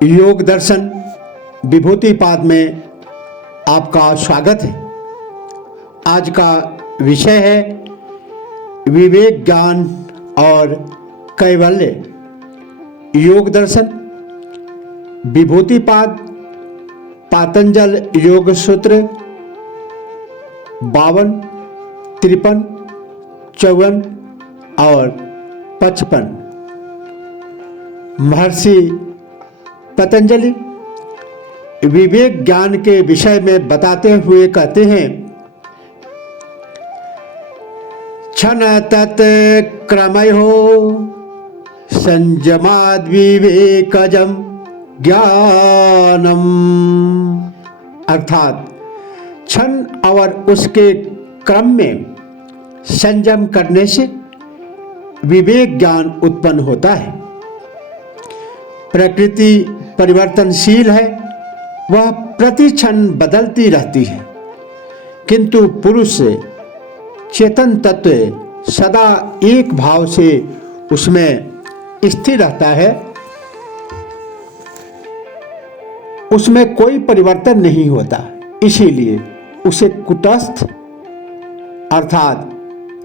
योग दर्शन विभूतिपाद में आपका स्वागत है। आज का विषय है विवेक, ज्ञान और कैवल्य। योग दर्शन विभूतिपाद पातंजल योग सूत्र 52, 53, 54 और 55। महर्षि पतंजलि विवेक ज्ञान के विषय में बताते हुए कहते हैं, क्षण तत् क्रमयो संयमाद् विवेकजम ज्ञानम। अर्थात क्षण और उसके क्रम में संयम करने से विवेक ज्ञान उत्पन्न होता है। प्रकृति परिवर्तनशील है, वह प्रति क्षण बदलती रहती है, किंतु पुरुष चेतन तत्व सदा एक भाव से उसमें स्थिर रहता है, उसमें कोई परिवर्तन नहीं होता। इसीलिए उसे कुटस्थ अर्थात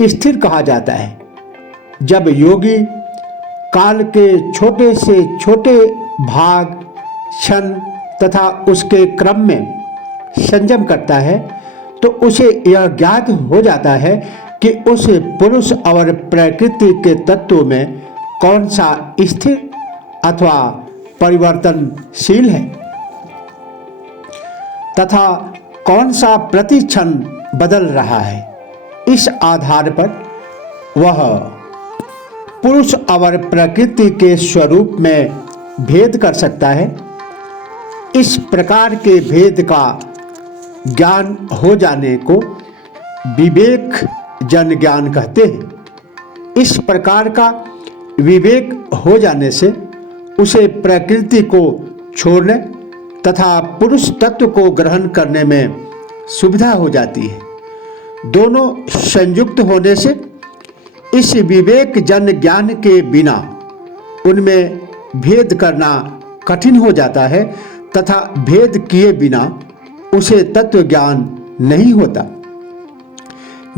स्थिर कहा जाता है। जब योगी काल के छोटे से छोटे भाग, क्षण तथा उसके क्रम में संयम करता है तो उसे यह ज्ञात हो जाता है कि उस पुरुष और प्रकृति के तत्वों में कौन सा स्थिर अथवा परिवर्तनशील है तथा कौन सा प्रति क्षण बदल रहा है। इस आधार पर वह पुरुष और प्रकृति के स्वरूप में भेद कर सकता है। इस प्रकार के भेद का ज्ञान हो जाने को विवेक जन ज्ञान कहते हैं। इस प्रकार का विवेक हो जाने से उसे प्रकृति को छोड़ने तथा पुरुष तत्व को ग्रहण करने में सुविधा हो जाती है। दोनों संयुक्त होने से इस विवेक जन ज्ञान के बिना उनमें भेद करना कठिन हो जाता है तथा भेद किए बिना उसे तत्व ज्ञान नहीं होता।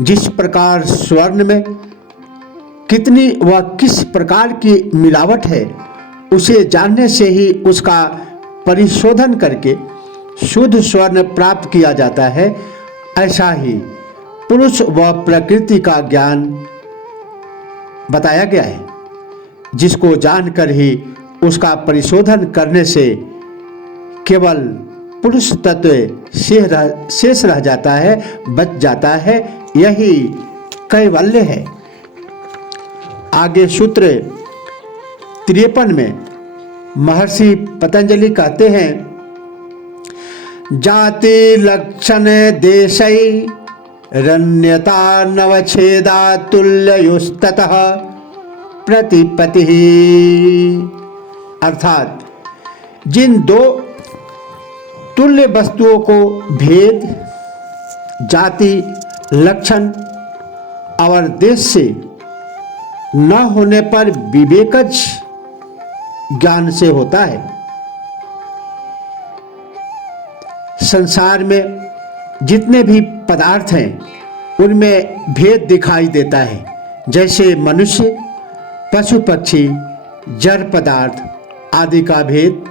जिस प्रकार स्वर्ण में कितनी व किस प्रकार की मिलावट है, उसे जानने से ही उसका परिशोधन करके शुद्ध स्वर्ण प्राप्त किया जाता है। ऐसा ही पुरुष व प्रकृति का ज्ञान बताया गया है, जिसको जानकर ही उसका परिशोधन करने से केवल पुरुष तत्व शेष रह जाता है, बच जाता है। यही कैवल्य है। आगे सूत्र 53 में महर्षि पतंजलि कहते हैं, जाति लक्षण देशै रण्यता नवच्छेदा तुल्ययुस्ततः प्रतिपति। अर्थात जिन दो तुल्य वस्तुओं को भेद, जाति, लक्षण और देश से न होने पर विवेकज ज्ञान से होता है। संसार में जितने भी पदार्थ हैं उनमें भेद दिखाई देता है, जैसे मनुष्य, पशु पक्षी, जड़ पदार्थ आदि का भेद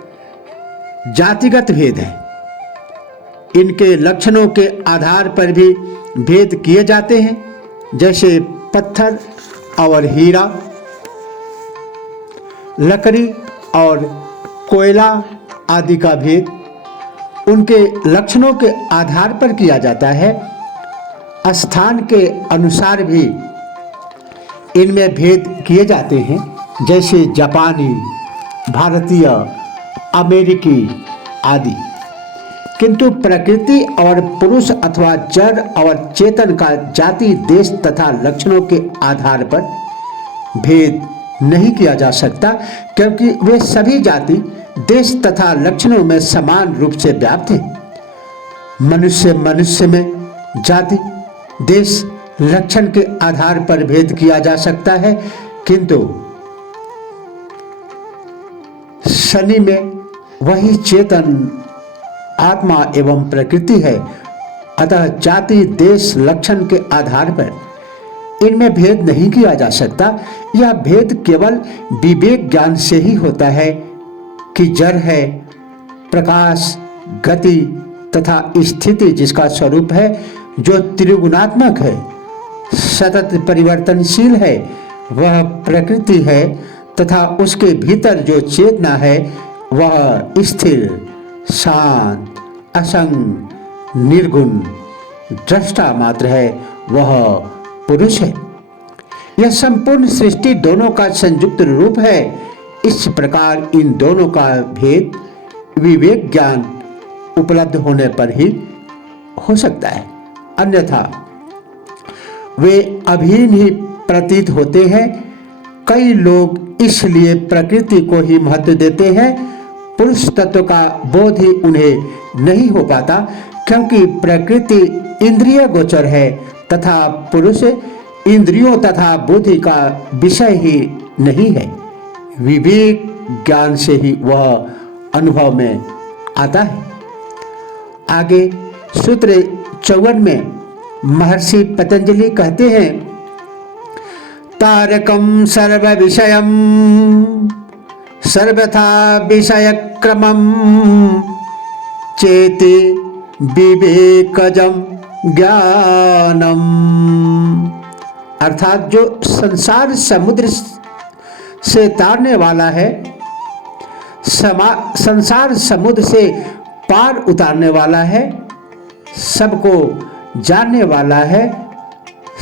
जातिगत भेद है। इनके लक्षणों के आधार पर भी भेद किए जाते हैं, जैसे पत्थर और हीरा, लकड़ी और कोयला आदि का भेद उनके लक्षणों के आधार पर किया जाता है। स्थान के अनुसार भी इनमें भेद किए जाते हैं, जैसे जापानी, भारतीय, अमेरिकी आदि। किंतु प्रकृति और पुरुष अथवा जड़ और चेतन का जाति, देश तथा लक्षणों के आधार पर भेद नहीं किया जा सकता, क्योंकि वे सभी जाति, देश तथा लक्षणों में समान रूप से व्याप्त हैं। मनुष्य में जाति, देश, लक्षण के आधार पर भेद किया जा सकता है, किंतु शनि में वही चेतन आत्मा एवं प्रकृति है। अतः जाति, देश, लक्षण के आधार पर इनमें भेद नहीं किया जा सकता। यह भेद केवल विवेक ज्ञान से ही होता है कि जड़ है, प्रकाश, गति तथा स्थिति जिसका स्वरूप है, जो त्रिगुणात्मक है, सतत परिवर्तनशील है, वह प्रकृति है तथा उसके भीतर जो चेतना है वह स्थिर, शांत, असंग, निर्गुण, दृष्टा मात्र है, वह पुरुष है। यह संपूर्ण सृष्टि दोनों का संयुक्त रूप है। इस प्रकार इन दोनों का भेद विवेक ज्ञान उपलब्ध होने पर ही हो सकता है, अन्यथा वे अभिन्न ही प्रतीत होते हैं। कई लोग इसलिए प्रकृति को ही महत्व देते हैं, पुरुष तत्व का बोध ही उन्हें नहीं हो पाता, क्योंकि प्रकृति इंद्रिय गोचर है तथा पुरुष इंद्रियों तथा बुद्धि का विषय ही नहीं है। विवेक ज्ञान से ही वह अनुभव में आता है। आगे सूत्र 54 में महर्षि पतंजलि कहते हैं, तारकम सर्व विषयम सर्वथा विषय क्रमम चेति विवेकजम ज्ञानम। अर्थात जो संसार समुद्र से तारने वाला है, संसार समुद्र से पार उतारने वाला है, सबको जानने वाला है,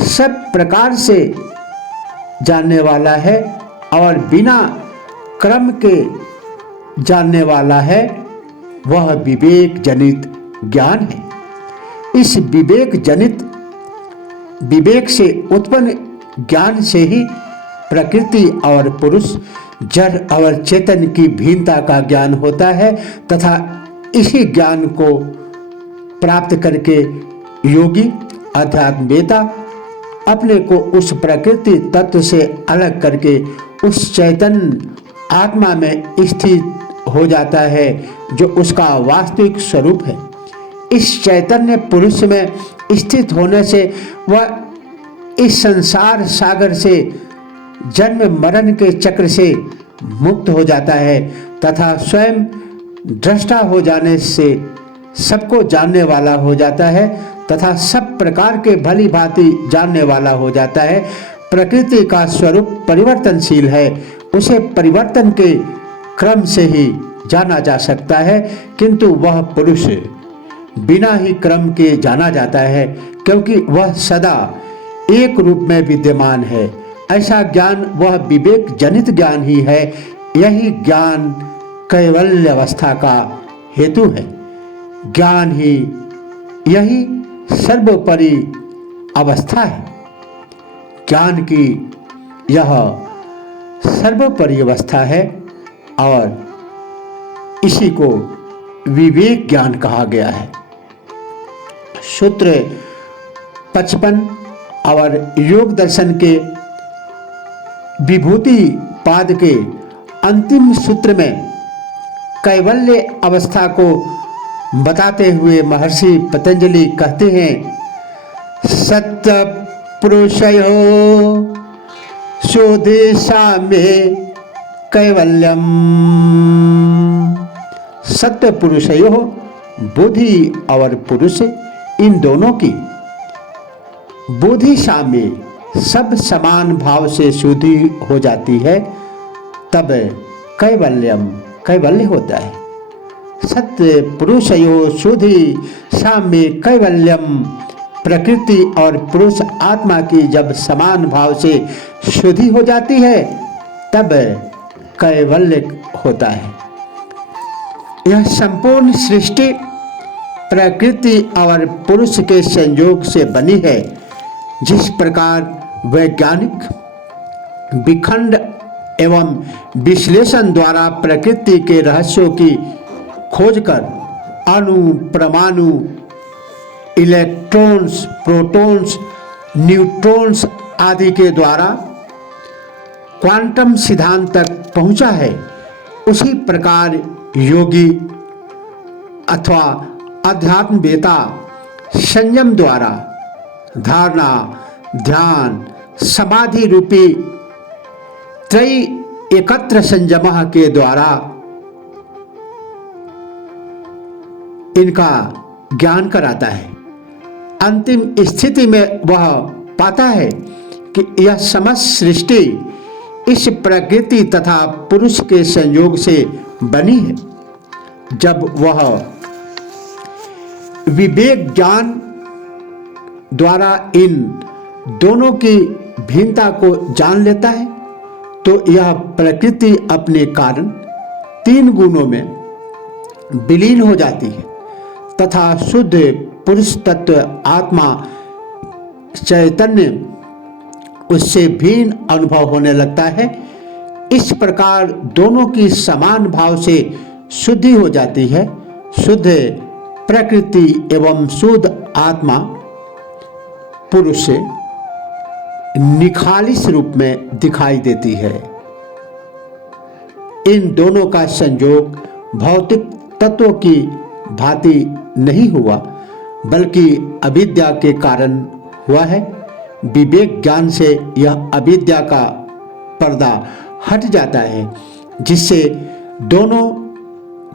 सब प्रकार से जानने वाला है और बिना क्रम के जानने वाला है, वह विवेक जनित ज्ञान है। इस विवेक से उत्पन्न ज्ञान से ही प्रकृति और पुरुष, जड़ और चेतन की भिन्नता का ज्ञान होता है तथा इसी ज्ञान को प्राप्त करके योगी अध्यात्मवेता अपने को उस प्रकृति तत्व से अलग करके उस चैतन्य आत्मा में स्थित हो जाता है, जो उसका वास्तविक स्वरूप है। इस चैतन्य पुरुष में स्थित होने से वह इस संसार सागर से, जन्म मरण के चक्र से मुक्त हो जाता है तथा स्वयं दृष्टा हो जाने से सबको जानने वाला हो जाता है तथा सब प्रकार के भली भांति जानने वाला हो जाता है। प्रकृति का स्वरूप परिवर्तनशील है, उसे परिवर्तन के क्रम से ही जाना जा सकता है, किंतु वह पुरुष बिना ही क्रम के जाना जाता है, क्योंकि वह सदा एक रूप में विद्यमान है। ऐसा ज्ञान वह विवेक जनित ज्ञान ही है। यही ज्ञान कैवल्य अवस्था का हेतु है। ज्ञान ही यही सर्वोपरि अवस्था है। ज्ञान की यह सर्वोपरि अवस्था है और इसी को विवेक ज्ञान कहा गया है। सूत्र 55 और योग दर्शन के विभूति पाद के अंतिम सूत्र में कैवल्य अवस्था को बताते हुए महर्षि पतंजलि कहते हैं, सत्य पुरुषयो शोधेशा में कैवल्यम। सत्य पुरुषयो बुद्धि और पुरुष, इन दोनों की बुद्धि में सब समान भाव से शुद्धि हो जाती है, तब कैवल्य होता है। सत्य पुरुषयो शुद्धि साम्य कैवल्यम। प्रकृति और पुरुष आत्मा की जब समान भाव से शुद्धि हो जाती है, तब कैवल्य होता है। यह संपूर्ण सृष्टि प्रकृति और पुरुष के संयोग से बनी है। जिस प्रकार वैज्ञानिक विखंड एवं विश्लेषण द्वारा प्रकृति के रहस्यों की खोज कर अणु, परमाणु, इलेक्ट्रॉन्स, प्रोटॉन्स, न्यूट्रॉन्स आदि के द्वारा क्वांटम सिद्धांत तक पहुंचा है, उसी प्रकार योगी अथवा अध्यात्मवेता संयम द्वारा धारणा, ध्यान, समाधि रूपी त्रयी एकत्र संयम के द्वारा इनका ज्ञान कराता है। अंतिम स्थिति में वह पाता है कि यह समस्त सृष्टि इस प्रकृति तथा पुरुष के संयोग से बनी है। जब वह विवेक ज्ञान द्वारा इन दोनों की भिन्नता को जान लेता है तो यह प्रकृति अपने कारण तीन गुणों में विलीन हो जाती है तथा शुद्ध पुरुष तत्व आत्मा चैतन्य उससे भिन्न अनुभव होने लगता है। इस प्रकार दोनों की समान भाव से शुद्धि हो जाती है। शुद्ध प्रकृति एवं शुद्ध आत्मा पुरुष से निखालिस रूप में दिखाई देती है। इन दोनों का संयोग भौतिक तत्वों की भांति नहीं हुआ बल्कि अविद्या के कारण हुआ है। विवेक ज्ञान से यह अविद्या का पर्दा हट जाता है जिससे दोनों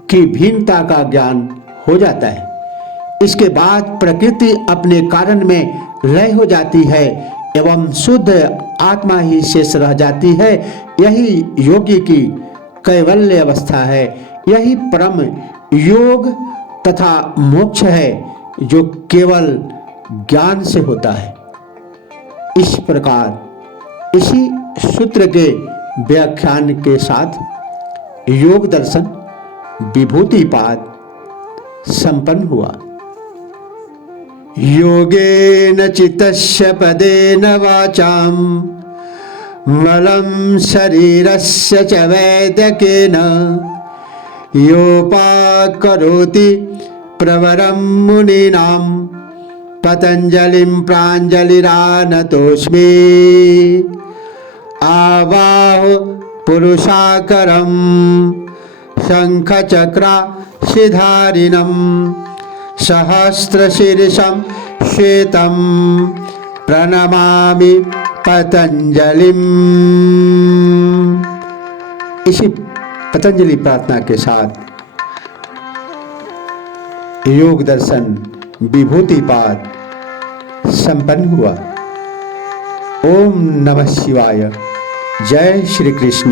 की भिन्नता का ज्ञान हो जाता है। इसके बाद प्रकृति अपने कारण में लय हो जाती है एवं शुद्ध आत्मा ही शेष रह जाती है। यही योगी की कैवल्य अवस्था है। यही परम योग तथा मोक्ष है जो केवल ज्ञान से होता है। इस प्रकार इसी सूत्र के व्याख्यान के साथ योग दर्शन विभूतिपाद संपन्न हुआ। योगेन चित्तस्य पदेन वाचां मलं शरीरस्य च वैद्यकेन योपाकरोति प्रवरं मुनीनां पतंजलिं प्राञ्जलिरानतोऽस्मि। आवाहो पुरुषाकरं शङ्खचक्रासिधारिणं सहस्रशीर्षं श्वेतं प्रणमामि पतंजलिम। इसी पतंजलि प्रार्थना के साथ योग दर्शन विभूतिपाद संपन्न हुआ। ओम नमः शिवाय। जय श्री कृष्ण।